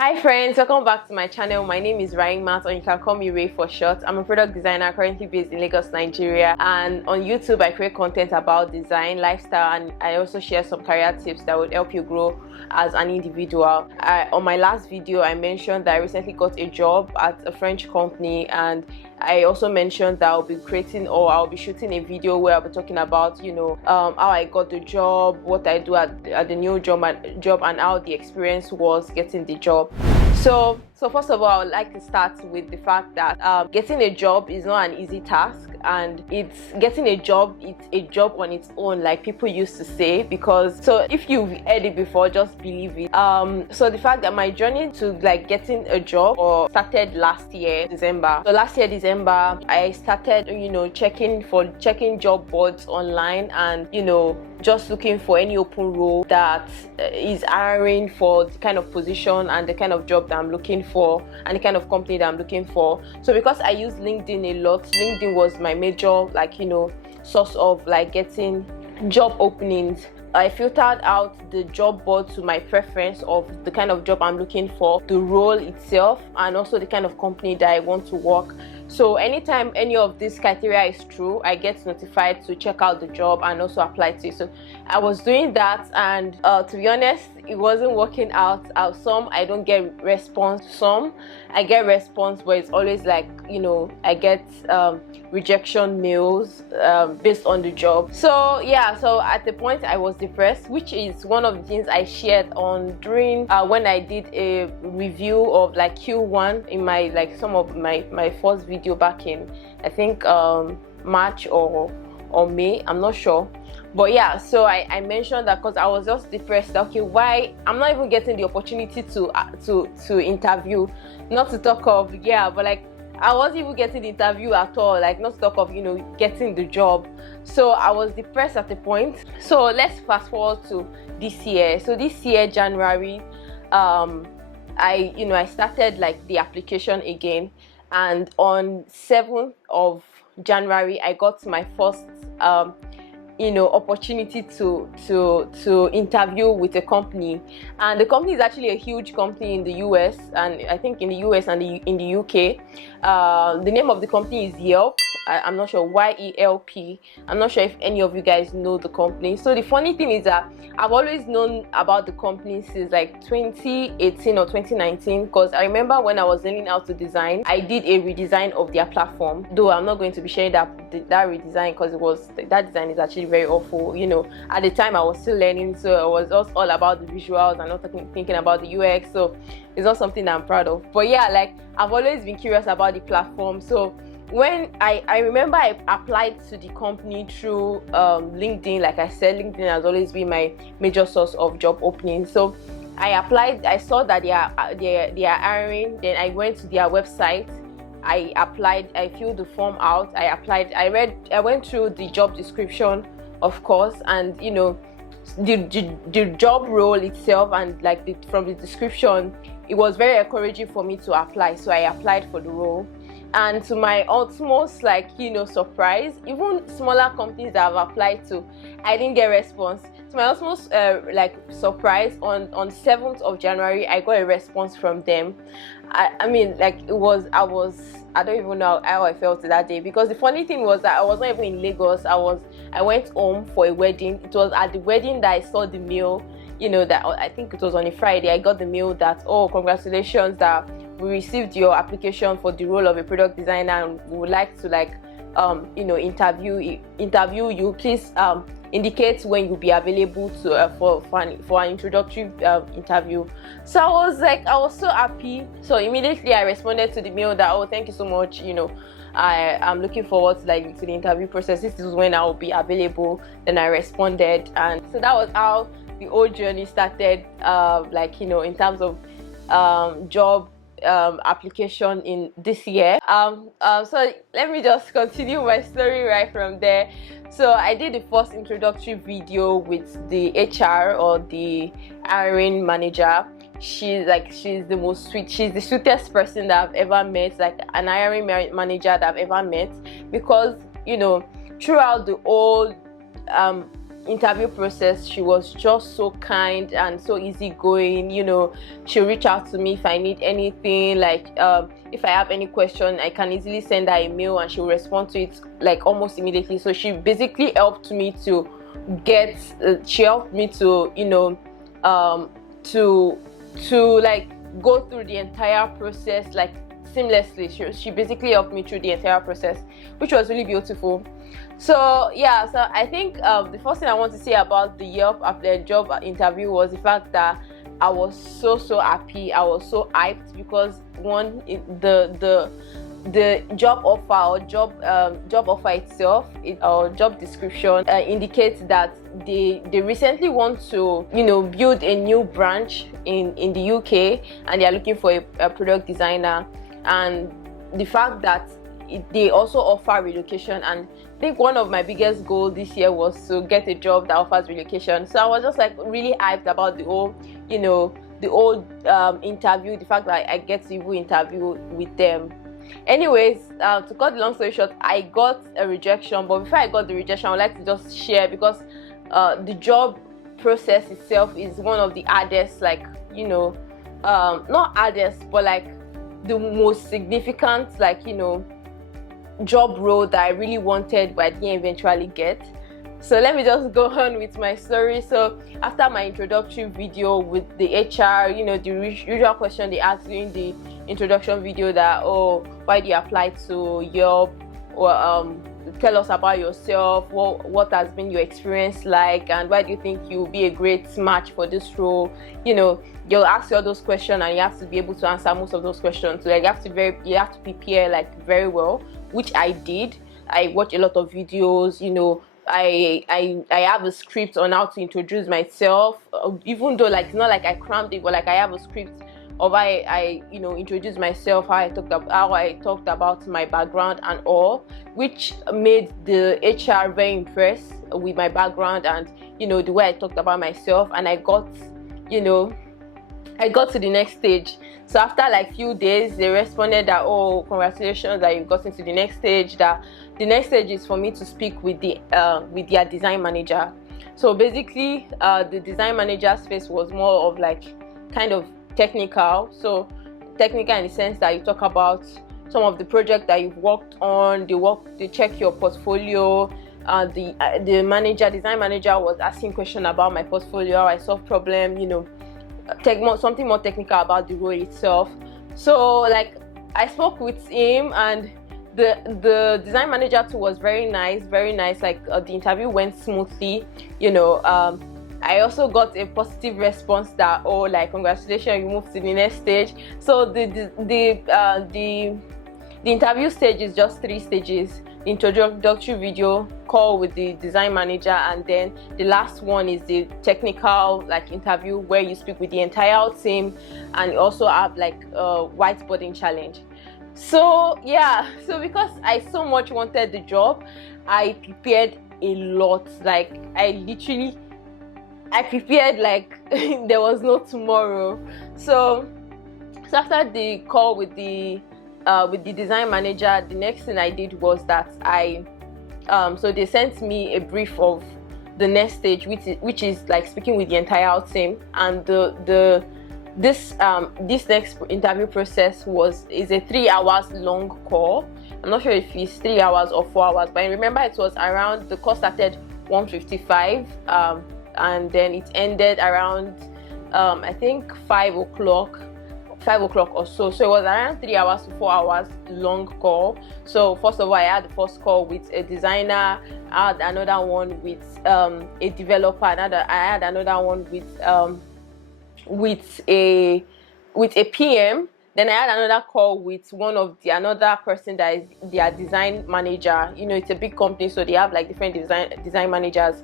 Hi friends, welcome back to my channel. My name is Rae, or you can call me Rae for short. I'm a product designer currently based in Lagos, Nigeria, and on YouTube I create content about design, lifestyle, and I also share some career tips that would help you grow as an individual. On my last video I mentioned that I recently got a job at a French company, and I also mentioned that I'll be shooting a video where I'll be talking about how I got the job, what I do at the new job, and how the experience was getting the job. So first of all, I would like to start with the fact that getting a job is not an easy task, and it's a job on its own, like people used to say, because if you've heard it before, just believe it. So the fact that my journey to getting a job started last year December. So last year December I started checking job boards online, and just looking for any open role that is hiring for the kind of position and the kind of job that I'm looking for and the kind of company that I'm looking for. So because I use LinkedIn a lot, LinkedIn was my major source of getting job openings. I filtered out the job board to my preference of the kind of job I'm looking for, the role itself, and also the kind of company that I want to work. So anytime any of this criteria is true, I get notified to check out the job and also apply to it. So I was doing that, and to be honest, it wasn't working out. Some I don't get response, some I get response, but it's always I get rejection mails based on the job. So at the point I was depressed, which is one of the things I shared on during when I did a review of Q1 in my some of my first video back in I think March or May, I'm not sure. But so I mentioned that because I was just depressed. Okay, why I'm not even getting the opportunity to interview, not to talk of but I wasn't even getting the interview at all, not to talk of getting the job. So I was depressed at the point. So let's fast forward to this year. So this year January, I started the application again, and on 7th of January I got my first opportunity to interview with a company, and the company is actually a huge company in the US, and I think in the US and in the UK. The name of the company is Yelp. I'm not sure, YELP. I'm not sure if any of you guys know the company. So the funny thing is that I've always known about the company since 2018 or 2019, because I remember when I was learning how to design, I did a redesign of their platform, though I'm not going to be sharing that redesign because that design is actually very awful. At the time I was still learning, so it was just all about the visuals and not thinking about the UX, so it's not something that I'm proud of. But I've always been curious about the platform. So when I remember I applied to the company through LinkedIn. Like I said, LinkedIn has always been my major source of job openings. So I applied, I saw that they are hiring, then I went to their website, I applied, I filled the form out, I applied, I went through the job description, of course, and the job role itself, and from the description, it was very encouraging for me to apply. So I applied for the role, and to my utmost surprise, even smaller companies that I've applied to, I didn't get response. To my utmost surprise, on 7th of January I got a response from them. I don't even know how I felt that day, because the funny thing was that I was not even in Lagos. I went home for a wedding. It was at the wedding that I saw the mail, that I think it was on a Friday. I got the mail that, oh, congratulations, that we received your application for the role of a product designer, and we would like to interview you. Please indicate when you'll be available for an introductory interview. So I was so happy. So immediately I responded to the mail that, oh, thank you so much, I'm looking forward to the interview process. This is when I will be available. Then I responded, and so that was how the whole journey started, in terms of job application in this year. So let me just continue my story right from there. So I did the first introductory video with the HR, or the hiring manager. She's the sweetest person that I've ever met, an hiring manager that I've ever met, because throughout the whole interview process, she was just so kind and so easygoing. You know, she'll reach out to me if I need anything, like if I have any question, I can easily send her a mail and she'll respond to it like almost immediately. So she basically helped me to she helped me to, you know, to like go through the entire process like seamlessly. She basically helped me through the entire process, which was really beautiful. So yeah, so I think the first thing I want to say about the Yelp after job interview was the fact that I was so happy. I was so hyped because one, the job offer or job offer itself, or job description indicates that they recently want to, you know, build a new branch in the UK, and they are looking for a product designer. And the fact that they also offer relocation, and I think one of my biggest goals this year was to get a job that offers relocation. So I was just like really hyped about the whole, you know, the whole interview, the fact that I get to even interview with them. Anyways, to cut the long story short, I got a rejection. But before I got the rejection, I would like to just share, because the job process itself is one of the hardest, like, you know, not hardest, but like the most significant, like, you know, job role that I really wanted but I didn't eventually get. So let me just go on with my story. So after my introductory video with the HR, you know, the usual question they ask during the introduction video, that, oh, why do you apply to Yelp, or tell us about yourself, what has been your experience like, and why do you think you'll be a great match for this role. You know, they'll ask you all those questions and you have to be able to answer most of those questions. So like you have to prepare like very well, which I did. I watched a lot of videos, you know. I have a script on how to introduce myself, even though like it's not like I crammed it, but like I have a script of I you know, introduce myself, how I talked about my background and all, which made the HR very impressed with my background and, you know, the way I talked about myself. And I got to the next stage. So after like few days, they responded that, oh, congratulations that you've gotten to the next stage. That the next stage is for me to speak with their design manager. So basically, the design manager's face was more of like kind of technical. So technical in the sense that you talk about some of the projects that you've worked on. They check your portfolio. The design manager was asking questions about my portfolio, how I solve problem, you know, something more technical about the role itself. So like I spoke with him, and the design manager too was very nice. Like the interview went smoothly, you know. I also got a positive response that, oh, like, congratulations, you moved to the next stage. So the interview stage is just 3 stages: the introductory video, call with the design manager, and then the last one is the technical like interview, where you speak with the entire team, and you also have like a whiteboarding challenge. So yeah, so because I so much wanted the job, I prepared a lot. Like I prepared like there was no tomorrow. So after the call with the design manager, the next thing I did was that so they sent me a brief of the next stage, which is like speaking with the entire team. And this next interview process is a 3 hours long call. I'm not sure if it's 3 hours or 4 hours, but I remember it was around, the call started 1:55, and then it ended around I think 5 o'clock or so. So it was around 3 hours to 4 hours long call. So first of all, I had the first call with a designer. I had another one with a developer. I had another one with a PM. Then I had another call with another person that is their design manager. You know, it's a big company, so they have like different design managers.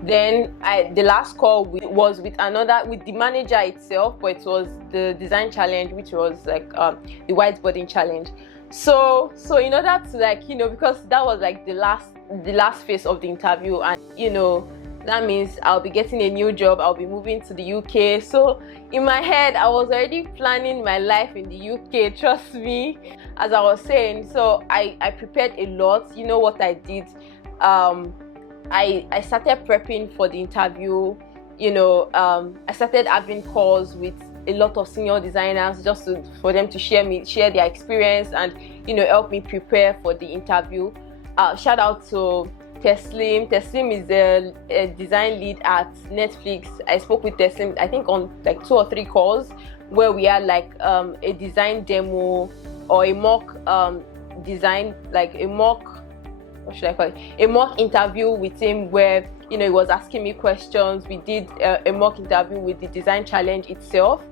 Then the last call was with the manager itself, but it was the design challenge, which was like the whiteboarding challenge. So in order to, like, you know, because that was like the last phase of the interview, and you know, that means I'll be getting a new job, I'll be moving to the UK. So in my head, I was already planning my life in the UK, trust me, as I was saying. So I prepared a lot. You know what I did? I started prepping for the interview. I started having calls with a lot of senior designers just for them to share their experience and help me prepare for the interview. Shout out to Teslim. Teslim is the design lead at Netflix. I spoke with Teslim, I think, on like 2 or 3 calls where we had like a design demo or a mock design, like a mock, what should I call it? A mock interview with him where he was asking me questions. We did a mock interview with the design challenge itself.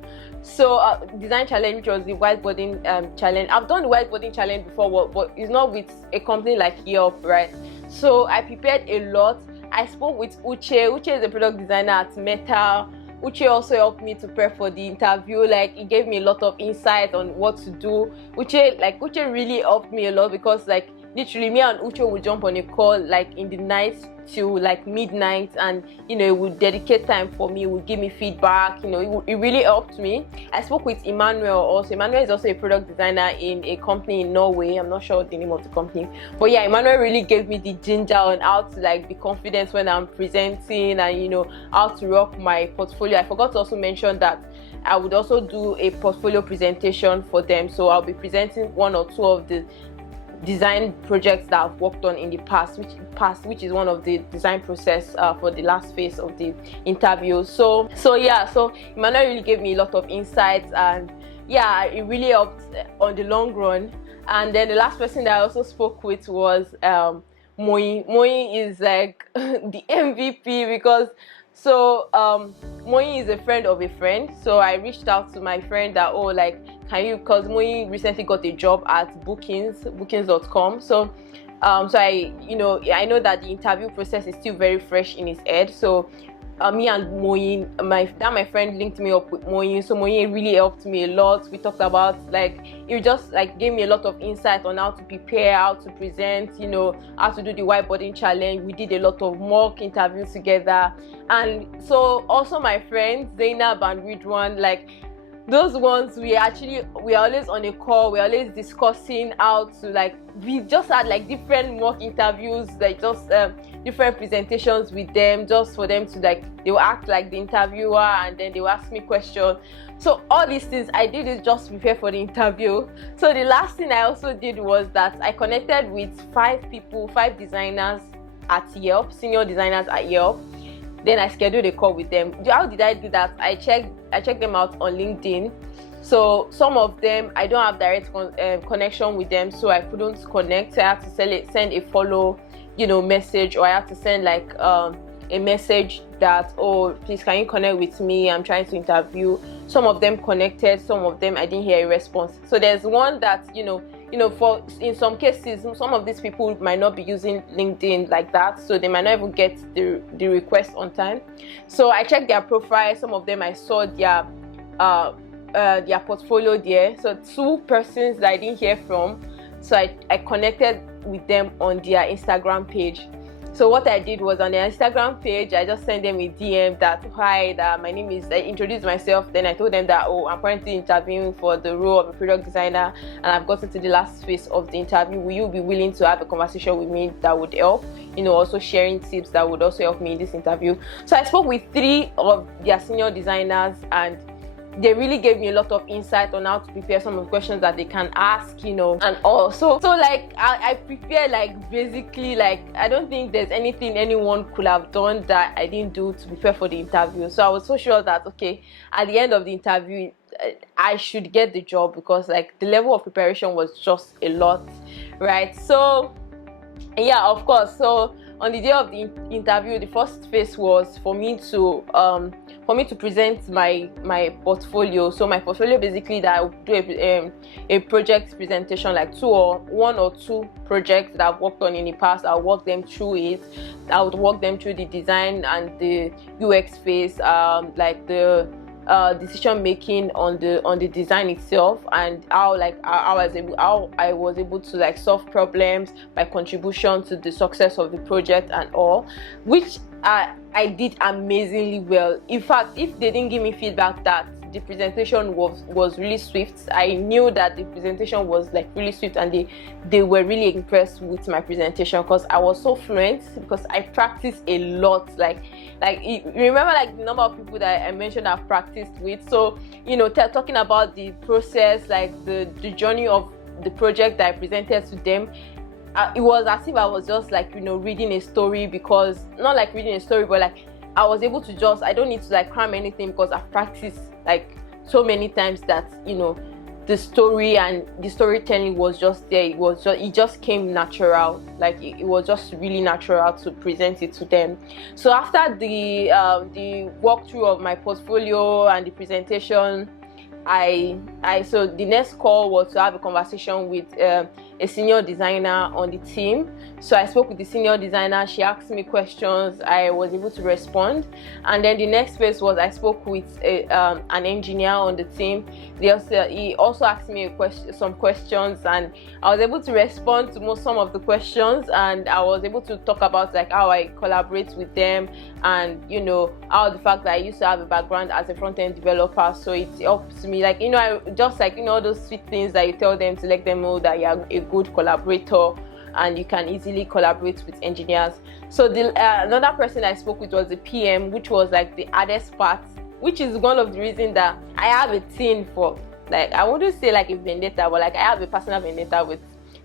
So design challenge, which was the whiteboarding challenge. I've done the whiteboarding challenge before, but it's not with a company like Yelp, right? So I prepared a lot. I spoke with Uche. Uche is a product designer at Meta. Uche also helped me to prep for the interview. Like, he gave me a lot of insight on what to do. Uche really helped me a lot because, like, literally me and Uche would jump on a call like in the night till like midnight, and he would dedicate time for me, would give me feedback. It really helped me. I spoke with Emmanuel also. Emmanuel is also a product designer in a company in Norway. I'm not sure the name of the company, but yeah, Emmanuel really gave me the ginger on how to like be confident when I'm presenting, and how to rock my portfolio. I forgot to also mention that I would also do a portfolio presentation for them, so I'll be presenting 1 or 2 of the design projects that I've worked on in the past, which is one of the design process for the last phase of the interview. So Emmanuel really gave me a lot of insights, and yeah, it really helped on the long run. And then the last person that I also spoke with was Moi. Moi is like the MVP because Moi is a friend of a friend. So I reached out to my friend that, because Moi recently got a job at bookings.com. So I know that the interview process is still very fresh in his head. So me and Moi, my friend linked me up with Moi. So Moi really helped me a lot. We talked about it just gave me a lot of insight on how to prepare, how to present, how to do the whiteboarding challenge. We did a lot of mock interviews together. And so also my friends Zainab and Ridwan, those ones, we are always on a call. We're always discussing how to we just had different mock interviews, different presentations with them, just for them to they will act like the interviewer, and then they will ask me questions. So all these things I did is just prepare for the interview. So the last thing I also did was that I connected with 5 designers at Yelp, senior designers at Yelp. Then I scheduled a call with them. How did I do that? I checked them out on LinkedIn. So some of them I don't have direct connection with them, so I couldn't connect. So I had to send a follow, message, or I had to send a message that, please can you connect with me? I'm trying to interview. Some of them connected, some of them I didn't hear a response. So there's one that for in some cases, some of these people might not be using LinkedIn like that, so they might not even get the request on time. So I checked their profile. Some of them I saw their portfolio there. So 2 persons that I didn't hear from, so I connected with them on their Instagram page. So what I did was, on their Instagram page, I just sent them a DM that, hi, that my name is, I introduced myself. Then I told them that, I'm currently interviewing for the role of a product designer, and I've gotten to the last phase of the interview. Will you be willing to have a conversation with me that would help? Also sharing tips that would also help me in this interview. So I spoke with 3 of their senior designers, and they really gave me a lot of insight on how to prepare some of the questions that they can ask, and all. So I prepare basically I don't think there's anything anyone could have done that I didn't do to prepare for the interview. So I was so sure that, at the end of the interview, I should get the job, because the level of preparation was just a lot, right? So yeah, of course. So on the day of the interview, the first phase was for me to present my portfolio. So my portfolio, basically, that I would do a project presentation, 1 or 2 projects that I've worked on in the past. I'll walk them through it. I would walk them through the design and the UX phase, the decision making on the design itself, and how I was able to solve problems, my contribution to the success of the project and all, which I did amazingly well. In fact, if they didn't give me feedback that the presentation was really swift. I knew that the presentation was like really swift, and they were really impressed with my presentation because I was so fluent, because I practiced a lot. Remember like the number of people that I mentioned I've practiced with. So talking about the process, like the journey of the project that I presented to them, it was as if I was just like reading a story, because not like reading a story, but like I was able to I don't need to like cram anything, because I've practiced like so many times that the story and the storytelling was just there. It just came natural. Like it was just really natural to present it to them. So after the walkthrough of my portfolio and the presentation, so the next call was to have a conversation with a senior designer on the team. So I spoke with the senior designer. She asked me questions. I was able to respond. And then the next phase was I spoke with an engineer on the team. He also asked me some questions, and I was able to respond to some of the questions, and I was able to talk about like how I collaborate with them, and how the fact that I used to have a background as a front-end developer, so it helps me I just all those sweet things that you tell them to let them know that you're a good collaborator and you can easily collaborate with engineers. So another person I spoke with was the PM, which was like the hardest part, which is one of the reasons that I have a thing for, like, I wouldn't say like a vendetta, but like I have a personal vendetta with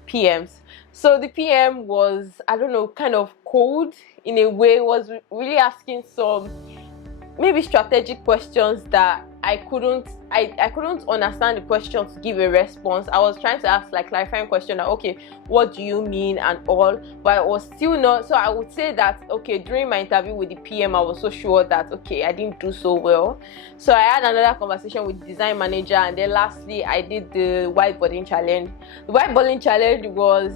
PMs. So the PM was, I don't know, kind of cold in a way, was really asking some maybe strategic questions that I couldn't understand the question to give a response. I was trying to ask like clarifying question, like, okay, what do you mean and all, but I was still not. So I would say that okay, during my interview with the PM, I was so sure that okay, I didn't do so well. So I had another conversation with the design manager, and then lastly I did the whiteboarding challenge. The whiteboarding challenge was,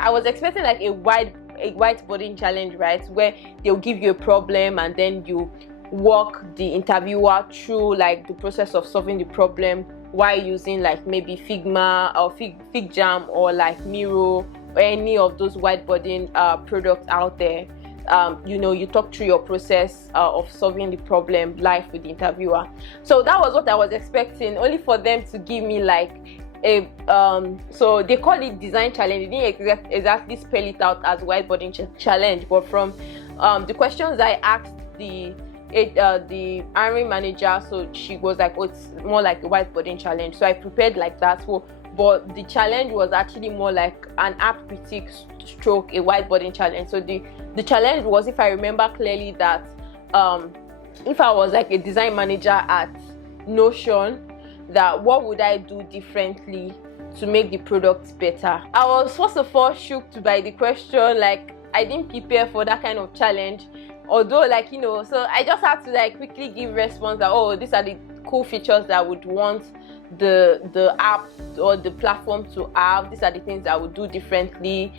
I was expecting like a whiteboarding challenge, right, where they'll give you a problem and then you walk the interviewer through like the process of solving the problem while using like maybe Figma or FigJam or like Miro or any of those whiteboarding products out there. You talk through your process of solving the problem live with the interviewer. So that was what I was expecting, only for them to give me like a so they call it design challenge. They didn't exactly spell it out as whiteboarding challenge, but from the questions I asked the hiring manager, so she was like, oh, it's more like a whiteboarding challenge. So I prepared like that. So, but the challenge was actually more like an app critique stroke a whiteboarding challenge. So the challenge was, if I remember clearly, that if I was like a design manager at Notion, that what would I do differently to make the product better. I was first of all shocked by the question. Like, I didn't prepare for that kind of challenge. Although, like, so I just had to like quickly give response that, oh, these are the cool features that I would want the app or the platform to have. These are the things I would do differently,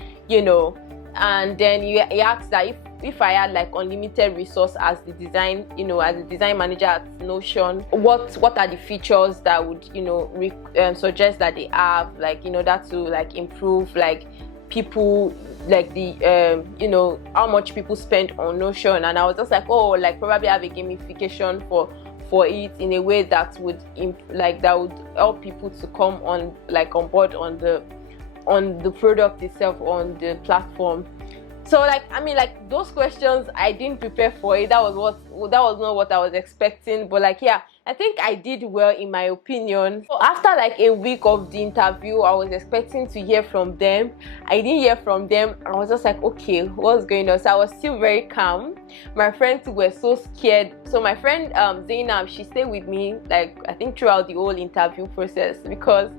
and then he asked that if I had like unlimited resource as the design, as a design manager at Notion, what are the features that would, suggest that they have, like, that to like improve like people, like the how much people spend on Notion. And I was just like, oh, like probably have a gamification for it in a way that would that would help people to come on board on the product itself, on the platform. So like, I mean, like those questions I didn't prepare for it. That was not what I was expecting. But like, yeah, I think I did well in my opinion. So after like a week of the interview, I was expecting to hear from them. I didn't hear from them. I was just like, okay, what's going on? So I was still very calm. My friends were so scared. So my friend Zainab, she stayed with me like I think throughout the whole interview process, because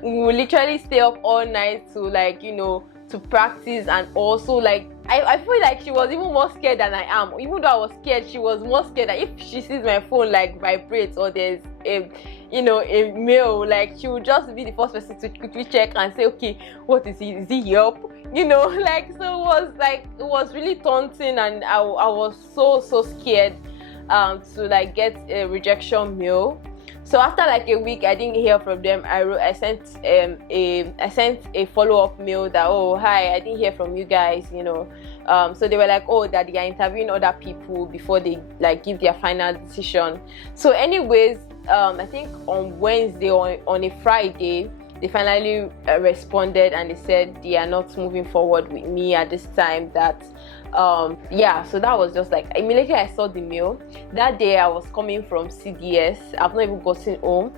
we would literally stay up all night to like to practice. And also like I feel like she was even more scared than I am. Even though I was scared, she was more scared that if she sees my phone like vibrates or there's a mail, like she would just be the first person to quickly check and say, okay, what is it? Is it Yelp? Like, so it was really daunting, and I was so scared to like get a rejection mail. So after like a week, I didn't hear from them. I sent a follow-up mail that, oh, hi, I didn't hear from you guys, so they were like, oh, that they are interviewing other people before they like give their final decision. So anyways, I think on Wednesday or on a Friday, they finally responded, and they said they are not moving forward with me at this time. That yeah, so that was just like immediately I saw the mail. That day I was coming from CDS. I've not even gotten home.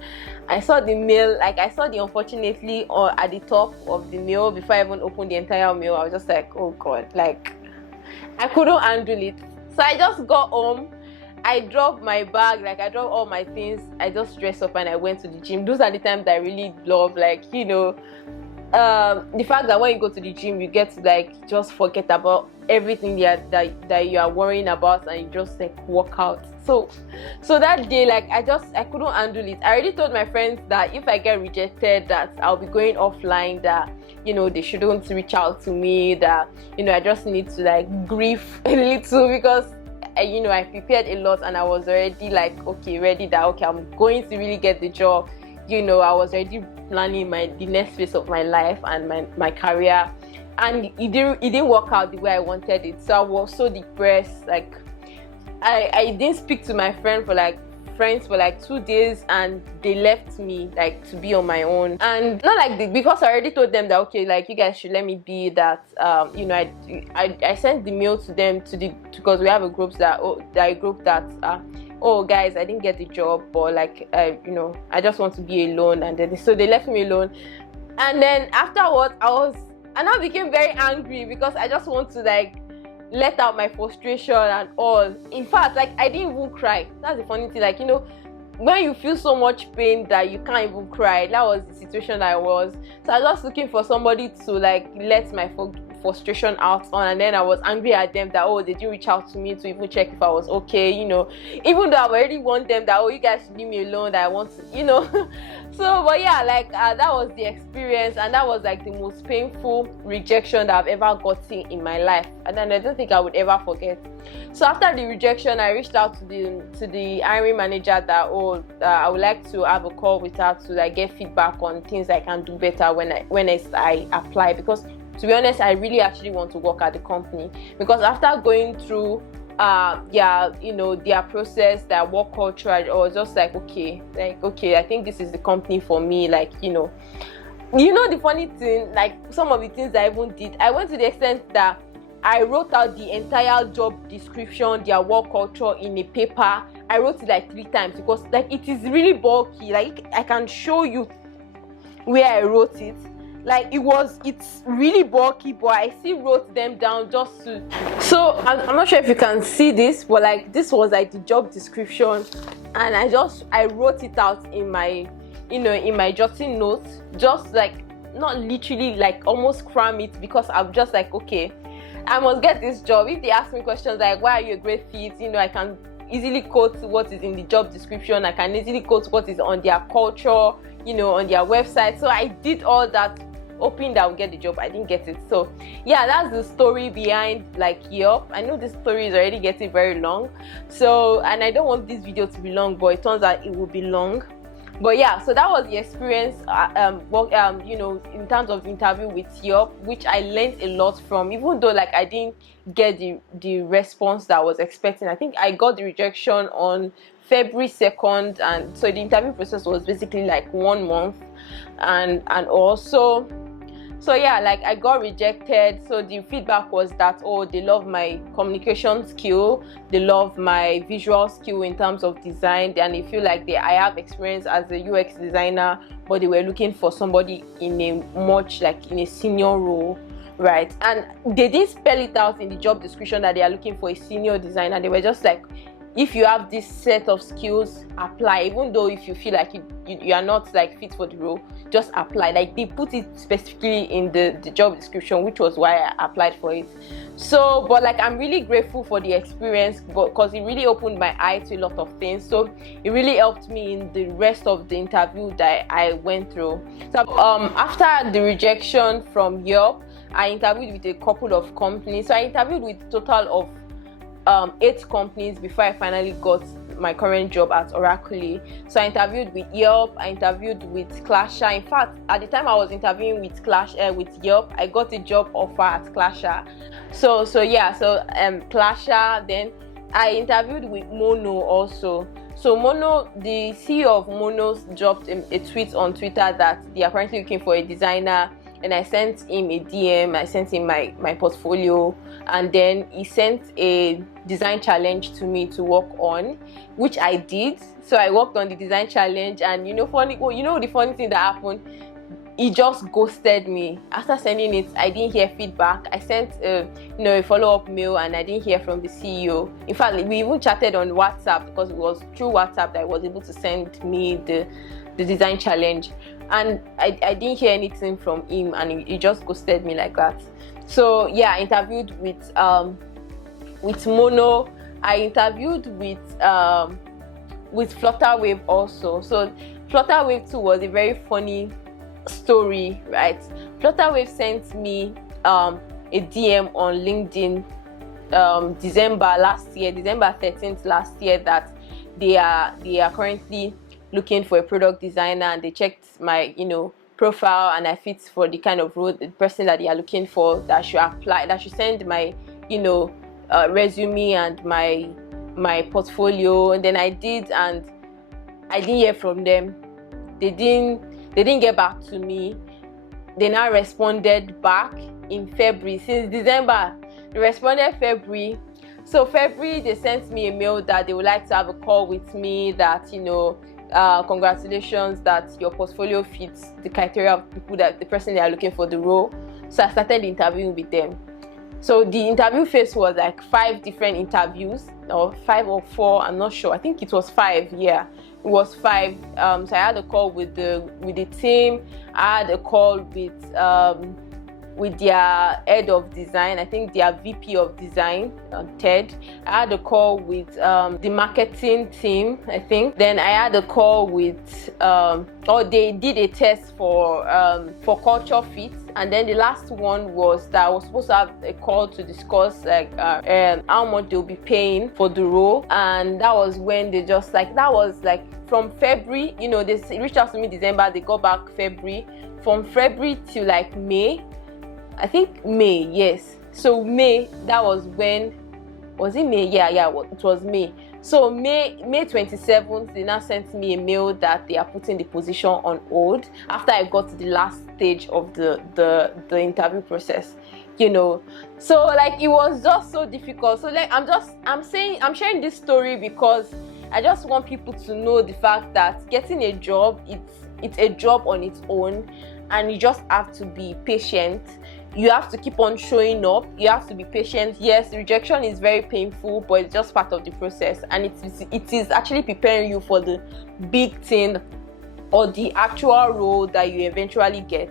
I saw the mail, like I saw the unfortunately or at the top of the mail before I even opened the entire mail. I was just like, oh god, like I couldn't handle it. So I just got home. I dropped my bag, like I dropped all my things. I just dressed up and I went to the gym. Those are the times that I really love, like, you know, the fact that when you go to the gym, you get to like just forget about everything that you are worrying about, and you just like work out. So that day, like I couldn't handle it. I already told my friends that if I get rejected, that I'll be going offline, that, you know, they shouldn't reach out to me, that, you know, I just need to like grieve a little, because you know, I prepared a lot and I was already like, okay, ready, that okay, I'm going to really get the job. You know, I was already planning the next phase of my life and my career, and it didn't work out the way I wanted it. So I was so depressed. Like I didn't speak to my friends for like 2 days, and they left me like to be on my own. And not like because I already told them that okay, like you guys should let me be, that you know, I sent the mail to them because we have a group that oh guys, I didn't get the job, but like you know, I just want to be alone. And then so they left me alone. And then afterwards I now became very angry, because I just want to like let out my frustration and all. In fact, like I didn't even cry. That's the funny thing, like, you know, when you feel so much pain that you can't even cry, that was the situation I was. So I was just looking for somebody to like let my frustration out on, and then I was angry at them that oh, they didn't reach out to me to even check if I was okay, you know, even though I already want them that oh, you guys should leave me alone, that I want to, you know. So but yeah, like that was the experience, and that was like the most painful rejection that I've ever gotten in my life, and then I don't think I would ever forget. So after the rejection, I reached out to the hiring manager that I would like to have a call with her to like get feedback on things I can do better when I apply, because to be honest, I really actually want to work at the company. Because after going through you know, their process, their work culture, I was just like okay, I think this is the company for me. Like, you know, the funny thing, like some of the things I even did, I went to the extent that I wrote out the entire job description, their work culture in a paper. I wrote it like 3 times, because like it is really bulky. Like I can show you where I wrote it. Like it's really bulky, but I still wrote them down just to. So I'm not sure if you can see this, but like this was like the job description, and I wrote it out in my, you know, in my jotting notes, just like not literally like almost cram it, because I'm just like okay, I must get this job. If they ask me questions like why are you a great fit, you know, I can easily quote what is in the job description. I can easily quote what is on their culture, you know, on their website. So I did all that, hoping that I would get the job. I didn't get it. So yeah, that's the story behind like Yelp. I know this story is already getting very long, so, and I don't want this video to be long, but it turns out it will be long. But yeah, so that was the experience you know, in terms of interview with Yelp, which I learned a lot from, even though like I didn't get the response that I was expecting. I think I got the rejection on February 2nd, and so the interview process was basically like 1 month, and also so yeah, like I got rejected. So the feedback was that oh, they love my communication skill, they love my visual skill in terms of design, and they feel like I have experience as a UX designer, but they were looking for somebody in a senior role, right? And they didn't spell it out in the job description that they are looking for a senior designer. They were just like, if you have this set of skills, apply. Even though if you feel like you are not like fit for the role, just apply. Like they put it specifically in the job description, which was why I applied for it. So but like I'm really grateful for the experience, because it really opened my eye to a lot of things. So it really helped me in the rest of the interview that I went through. So after the rejection from Yelp, I interviewed with a couple of companies. So I interviewed with a total of 8 companies before I finally got my current job at Oracle. So I interviewed with Yelp, I interviewed with Clasher. In fact, at the time I was interviewing with Yelp, I got a job offer at Clasher. So yeah, so Clasher. Then I interviewed with Mono also. So Mono, the CEO of Mono, dropped a tweet on Twitter that they are currently looking for a designer, and I sent him a DM. I sent him my portfolio, and then he sent a design challenge to me to work on, which I did. So I worked on the design challenge, and the funny thing that happened, he just ghosted me. After sending it, I didn't hear feedback. I sent a follow-up mail, and I didn't hear from the CEO. In fact, we even chatted on WhatsApp, because it was through WhatsApp that I was able to send me the design challenge, and I didn't hear anything from him, and he just ghosted me like that. So yeah, I interviewed with Mono. I interviewed with Flutterwave also. So Flutterwave too was a very funny story, right? Flutterwave sent me a DM on LinkedIn December 13th last year, that they are currently looking for a product designer, and they checked my profile, and I fit for the kind of role, the person that they are looking for, that should apply, that should send my resume and my portfolio. And then I did, and I didn't hear from them. They didn't get back to me. They now responded back in February. Since December, they responded February. So February, they sent me a mail that they would like to have a call with me, that congratulations that your portfolio fits the criteria of the person they are looking for the role. So I started interviewing with them. So the interview phase was like 5 different interviews, or 5 or 4, I'm not sure. I think it was 5, yeah. It was 5. So I had a call with the team. I had a call with their head of design, I think their VP of design, Ted. I had a call with the marketing team, I think. Then I had a call with, they did a test for culture fit. And then the last one was that I was supposed to have a call to discuss how much they'll be paying for the role. And that was when they just that was from February, they reached out to me December, they got back February. From February to May, I think May, yes. So May, that was when, was it May? Yeah, it was May. So May 27th, they now sent me a mail that they are putting the position on hold after I got to the last stage of the interview process. So it was just so difficult. So I'm sharing this story because I just want people to know the fact that getting a job, it's a job on its own, and you just have to be patient. You have to keep on showing up. You have to be patient. Yes, rejection is very painful, but it's just part of the process, and it is actually preparing you for the big thing or the actual role that you eventually get.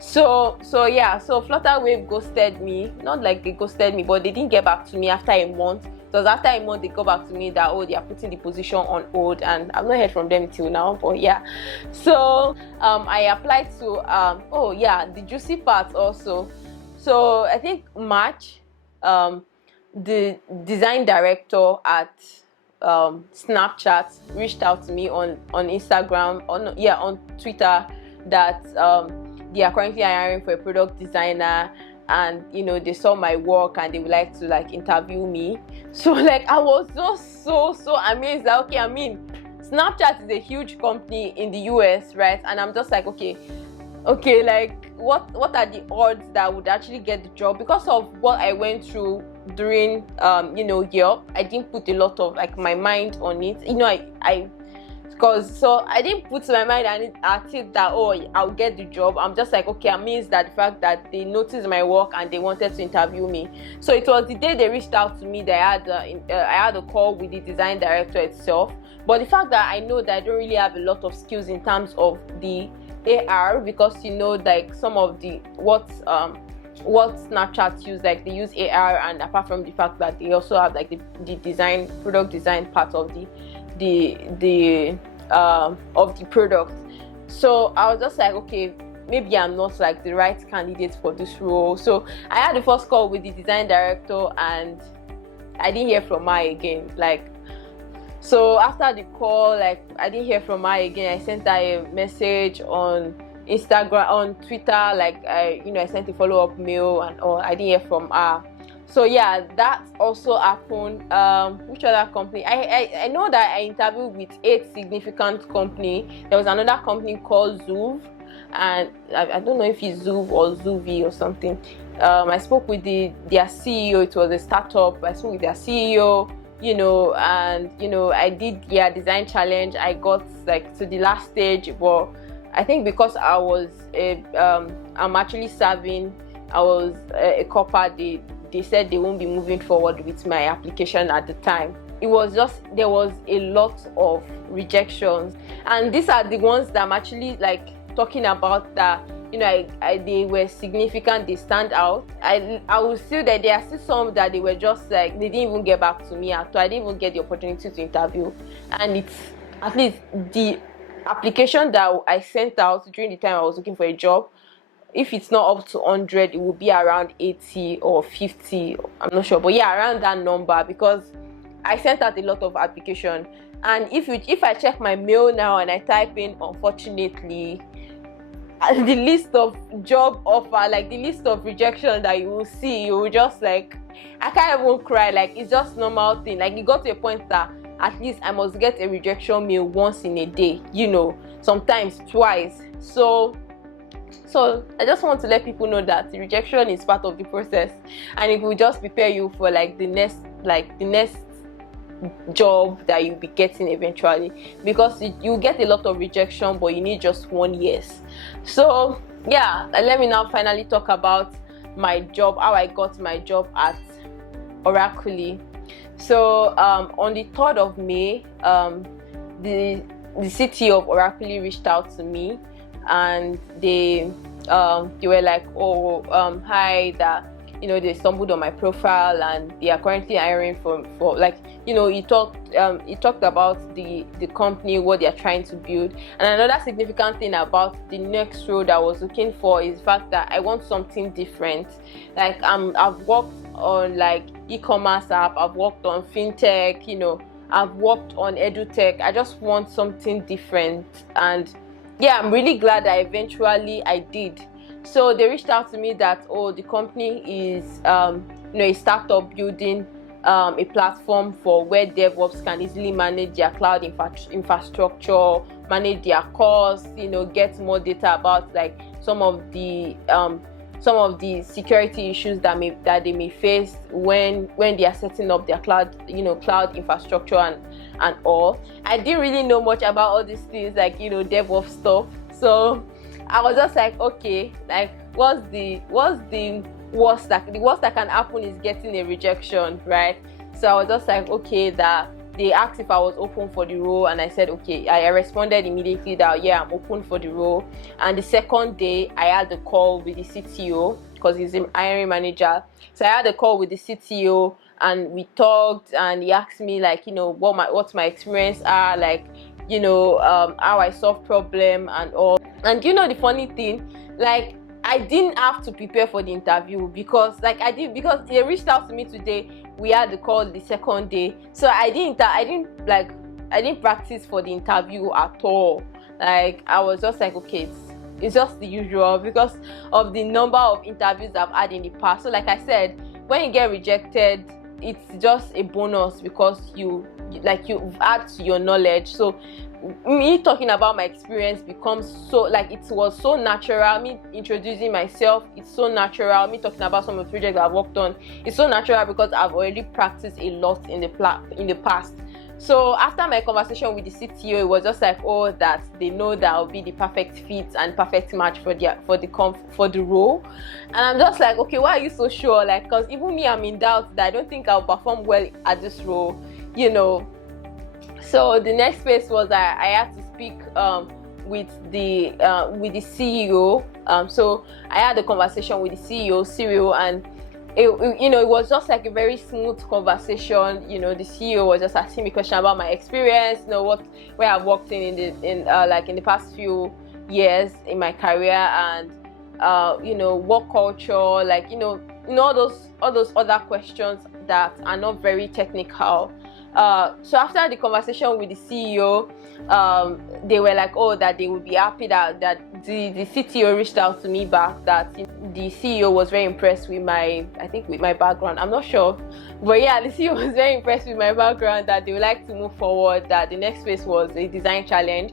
So Flutterwave ghosted me. Not like they ghosted me, but they didn't get back to me after a month. It was after a month they got back to me that they are putting the position on hold, and I've not heard from them till now. But yeah, so I applied to the juicy part also. So I think March, the design director at Snapchat reached out to me on Instagram, on Twitter, that they are currently hiring for a product designer, and they saw my work and they would like to interview me. So I was just so amazed that Snapchat is a huge company in the US, right? And I'm just okay, what are the odds that I would actually get the job? Because of what I went through during Yelp, I didn't put a lot of my mind on it. I didn't put my mind at it that I'll get the job. I'm just amazed at the fact that they noticed my work and they wanted to interview me. So it was the day they reached out to me that I had a call with the design director itself. But the fact that I know that I don't really have a lot of skills in terms of the AR, because some of the what Snapchat use, they use AR, and apart from the fact that they also have the product design part of the product. So I was just okay, maybe I'm not the right candidate for this role. So I had the first call with the design director, and I didn't hear from her again. So after the call, I didn't hear from her again. I sent her a message on Instagram, on Twitter, I sent a follow-up mail, and I didn't hear from her. So yeah, that also happened. Which other company? I know that I interviewed with 8 significant company. There was another company called Zuv, and I don't know if it's Zuv or Zuvi or something. I spoke with their CEO. It was a startup. I spoke with their CEO, and I did design challenge. I got like to the last stage, but I think because I was I'm actually serving, I was a copper. They said they won't be moving forward with my application at the time. It was just, there was a lot of rejections, and these are the ones that I'm actually like talking about, that they were significant, they stand out. I will still that there are still some that they were just like, they didn't even get back to me at all. I didn't even get the opportunity to interview, and it's at least the application that I sent out during the time I was looking for a job, if it's not up to 100, it will be around 80 or 50, I'm not sure, but yeah, around that number, because I sent out a lot of application. And if I check my mail now and I type in unfortunately, the list of job offer, like the list of rejection that you will see, you will just like, I can't even cry. Like, it's just normal thing. Like, it got to a point that at least I must get a rejection mail once in a day, sometimes twice. So I just want to let people know that the rejection is part of the process, and it will just prepare you for like the next job that you'll be getting eventually, because you get a lot of rejection, but you need just 1 yes. So yeah, let me now finally talk about my job, how I got my job at Oracle. So on the 3rd of May, the CTO of Oracle reached out to me, and they were like, hi, that they stumbled on my profile and they are currently hiring for like, he talked about the company, what they are trying to build. And another significant thing about the next role that I was looking for is the fact that I want something different. Like, I've worked on like e-commerce app, I've worked on fintech, I've worked on edutech. I just want something different, and yeah, I'm really glad that eventually I did. So they reached out to me that, the company is a startup building a platform for where DevOps can easily manage their cloud infrastructure, manage their costs, get more data about like some of the security issues that they may face when they are setting up their cloud infrastructure and all. I didn't really know much about all these things, like DevOps stuff. So I was just like, okay, like what's the worst that can happen is getting a rejection, right? So I was just like, okay, that they asked if I was open for the role, and I said okay. I responded immediately that yeah, I'm open for the role. And the second day I had a call with the CTO, because he's an hiring manager. So I had a call with the CTO, and we talked, and he asked me like, what my experience are, like, how I solve problem and all. And the funny thing, like, I didn't have to prepare for the interview, because they reached out to me today. We had the call the second day, so I didn't practice for the interview at all. Like, I was just like, okay, it's just the usual, because of the number of interviews I've had in the past. So like I said, when you get rejected, it's just a bonus, because you've added to your knowledge. So me talking about my experience becomes so, like, it was so natural. Me introducing myself, it's so natural. Me talking about some of the projects I've worked on, it's so natural, because I've already practiced a lot in the past. So after my conversation with the CTO, it was just like, that they know that I'll be the perfect fit and perfect match for the role. And I'm just like, okay, why are you so sure? Like, because even me, I'm in doubt that I don't think I'll perform well at this role, So the next phase was that I had to speak with the CEO. So I had a conversation with the CEO, Cyril, and it was just like a very smooth conversation. The CEO was just asking me questions about my experience, where I've worked in the past few years in my career, and work culture, like all those other questions that are not very technical. So after the conversation with the CEO, they were like, oh, that they would be happy that the CTO reached out to me back, that the CEO was very impressed with my background. I'm not sure, but yeah, the CEO was very impressed with my background, that they would like to move forward, that the next phase was a design challenge.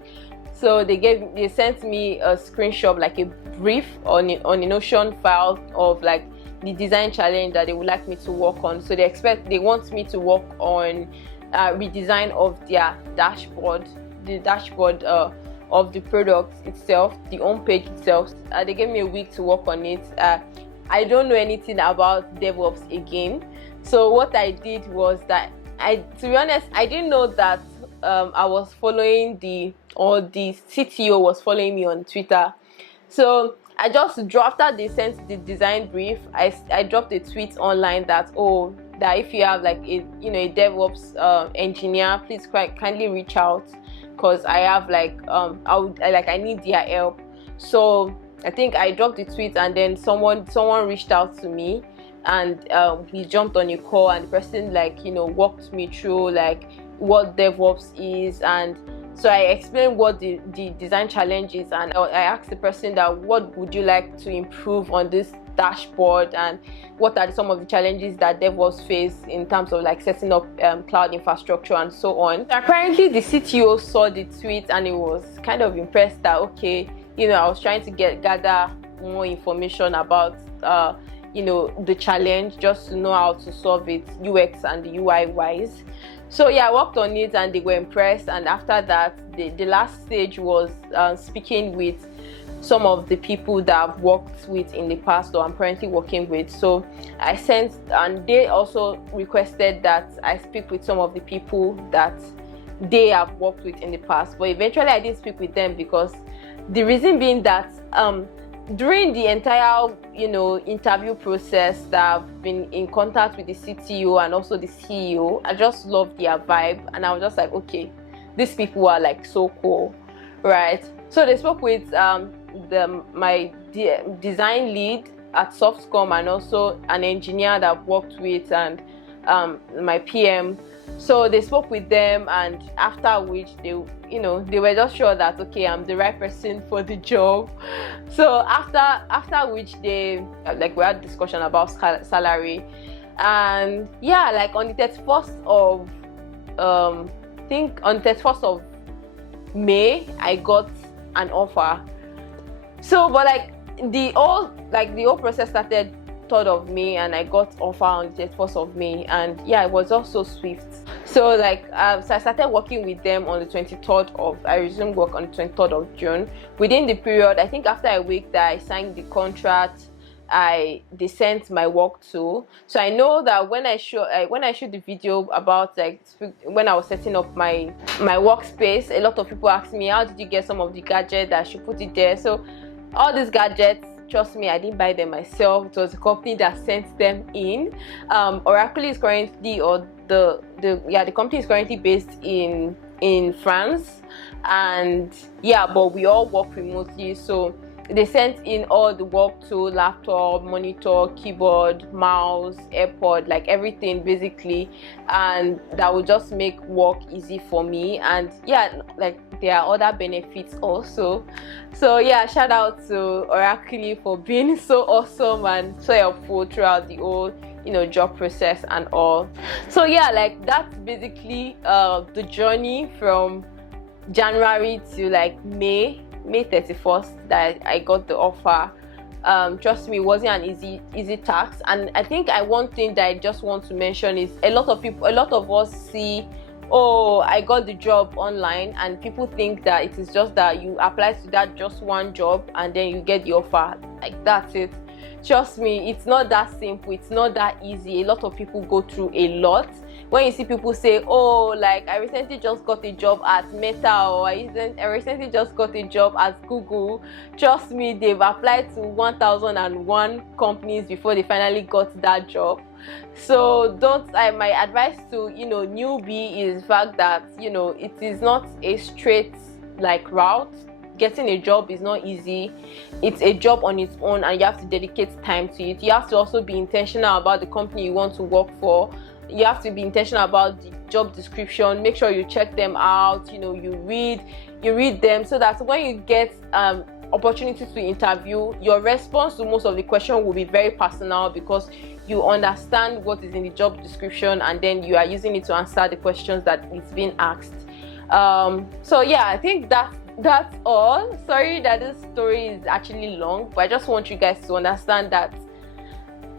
So they sent me a screenshot, like a brief on a Notion file of like the design challenge that they would like me to work on. So they want me to work on redesign of their dashboard, the dashboard of the product itself, the home page itself. They gave me a week to work on it. I don't know anything about DevOps again. So what I did was that to be honest, I didn't know that I was following the CTO was following me on Twitter. So I just dropped, after they sent the design brief, I dropped a tweet online that if you have like a DevOps engineer, please kindly reach out, because I have I need their help. So I think I dropped the tweet, and then someone reached out to me, and we jumped on a call, and the person walked me through like what DevOps is. And so I explained what the design challenge is, and I asked the person that what would you like to improve on this dashboard, and what are some of the challenges that DevOps face in terms of like setting up cloud infrastructure and so on. So apparently the CTO saw the tweet, and he was kind of impressed that I was trying to gather more information about the challenge, just to know how to solve it UX and UI wise. So yeah, I worked on it, and they were impressed. And after that, the last stage was speaking with some of the people that I've worked with in the past, or I'm currently working with. So I sent, and they also requested that I speak with some of the people that they have worked with in the past. But eventually I didn't speak with them, because the reason being that during the entire interview process that I've been in contact with the CTO and also the CEO, I just loved their vibe, and I was just like, okay, these people are like so cool, right? So they spoke with my design lead at Softcom, and also an engineer that I've worked with, and my PM. So they spoke with them, and after which they were just sure that okay, I'm the right person for the job. So after which we had discussion about salary, and yeah, like on the 31st of May, I got an offer. So but the whole process started 3rd of May, and I got offer on the 31st of May, and yeah, it was also swift. So so I started working with them on the 23rd I resumed work on the 23rd of June. Within the period, I think after a week that I signed the contract, they sent my work to. So I know that when I shoot the video about when I was setting up my workspace, a lot of people asked me, how did you get some of the gadgets that I should put it there? So all these gadgets, trust me, I didn't buy them myself. It was a company that sent them in. Oracle is currently, or the company is currently based in France, and yeah, but we all work remotely. So they sent in all the work tool, laptop, monitor, keyboard, mouse, AirPod, like everything basically, and that would just make work easy for me. And yeah, there are other benefits also. So yeah, shout out to Oracle for being so awesome and so helpful throughout the whole job process and all. So yeah, that's basically the journey from January to May 31st that I got the offer. Trust me, it wasn't an easy task. And I think one thing that I just want to mention is a lot of us see, oh, I got the job online, and people think that it is just that you apply to that just one job and then you get the offer, that's it. Trust me, it's not that simple, it's not that easy. A lot of people go through a lot. When you see people say, oh, I recently just got a job at Meta, or I recently just got a job at Google, trust me, they've applied to 1001 companies before they finally got that job. So my advice to newbie is the fact that it is not a straight route. Getting a job is not easy. It's a job on its own, and you have to dedicate time to it. You have to also be intentional about the company you want to work for. You have to be intentional about the job description, make sure you check them out, you know, you read them, so that when you get opportunity to interview, your response to most of the question will be very personal, because you understand what is in the job description and then you are using it to answer the questions that is being asked. So yeah, I think that's all. Sorry that this story is actually long, but I just want you guys to understand that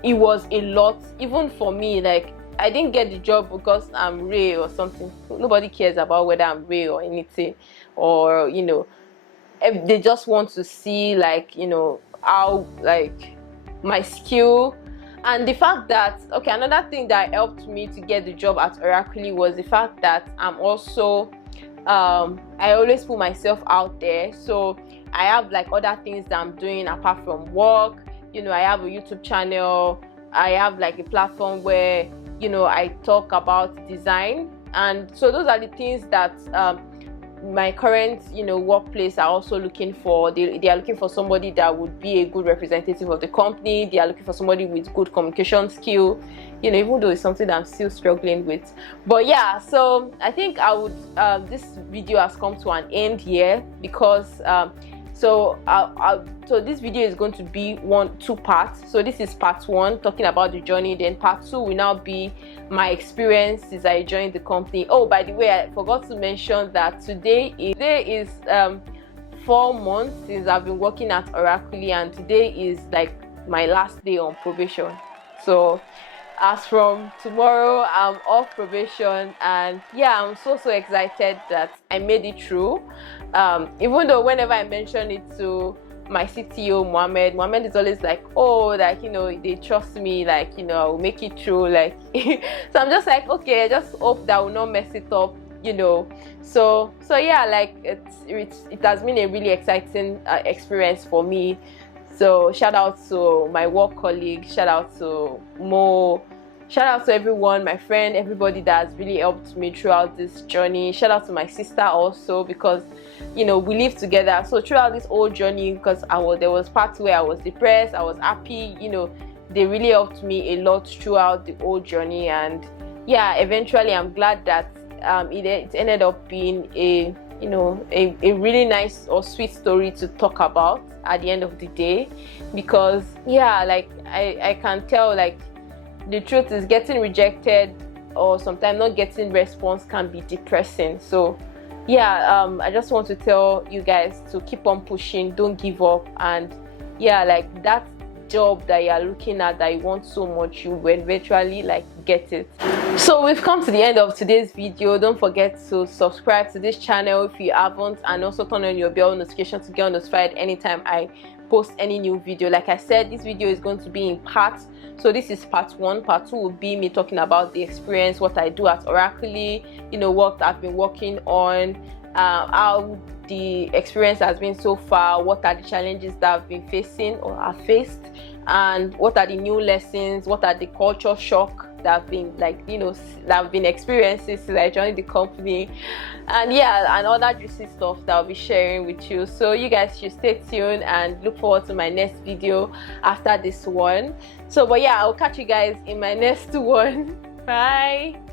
it was a lot, even for me. Like, I didn't get the job because I'm Rae or something. Nobody cares about whether I'm Rae or anything, or you know, they just want to see, like, you know, how, like, my skill. And the fact that, okay, another thing that helped me to get the job at Oracle was the fact that I'm also I always put myself out there. So I have like other things that I'm doing apart from work. You know, I have a YouTube channel, I have like a platform where, you know, I talk about design. And so those are the things that my current, you know, workplace are also looking for. They are looking for somebody that would be a good representative of the company. They are looking for somebody with good communication skill, you know, even though it's something that I'm still struggling with. But yeah, so I think I would this video has come to an end here, because so this video is going to be two parts. So this is part 1, talking about the journey. Then part 2 will now be my experience since I joined the company. Oh, by the way, I forgot to mention that today is 4 months since I've been working at Oracle, and today is like my last day on probation. So as from tomorrow, I'm off probation, and yeah, I'm so excited that I made it through. Even though whenever I mention it to my CTO Mohammed is always like, oh, like, you know, they trust me, like, you know, I'll make it through, like so I'm just like, okay, I just hope that I will not mess it up, you know. So yeah, like it has been a really exciting experience for me. So shout out to my work colleagues, shout out to Mo, shout out to everyone, my friend, everybody that has really helped me throughout this journey. Shout out to my sister also, because, you know, we live together. So throughout this whole journey, because there was parts where I was depressed, I was happy, you know, they really helped me a lot throughout the whole journey. And yeah, eventually I'm glad that it ended up being a really nice or sweet story to talk about at the end of the day. Because yeah, like I can tell, like, the truth is, getting rejected or sometimes not getting response can be depressing. So yeah, I just want to tell you guys to keep on pushing, don't give up. And yeah, like that job that you are looking at that you want so much, you will eventually like get it. So we've come to the end of today's video. Don't forget to subscribe to this channel if you haven't, and also turn on your bell notification to get notified anytime I post any new video. Like I said, this video is going to be in parts. So this is part 1. Part 2 will be me talking about the experience, what I do at Oracle, you know, what I've been working on, how the experience has been so far, what are the challenges that I've been facing or have faced, and what are the new lessons, what are the culture shock that I've been, like, you know, that I've been experiencing since I joined the company. And yeah, and other juicy stuff that I'll be sharing with you. So you guys should stay tuned and look forward to my next video after this one. So but yeah, I'll catch you guys in my next one. Bye.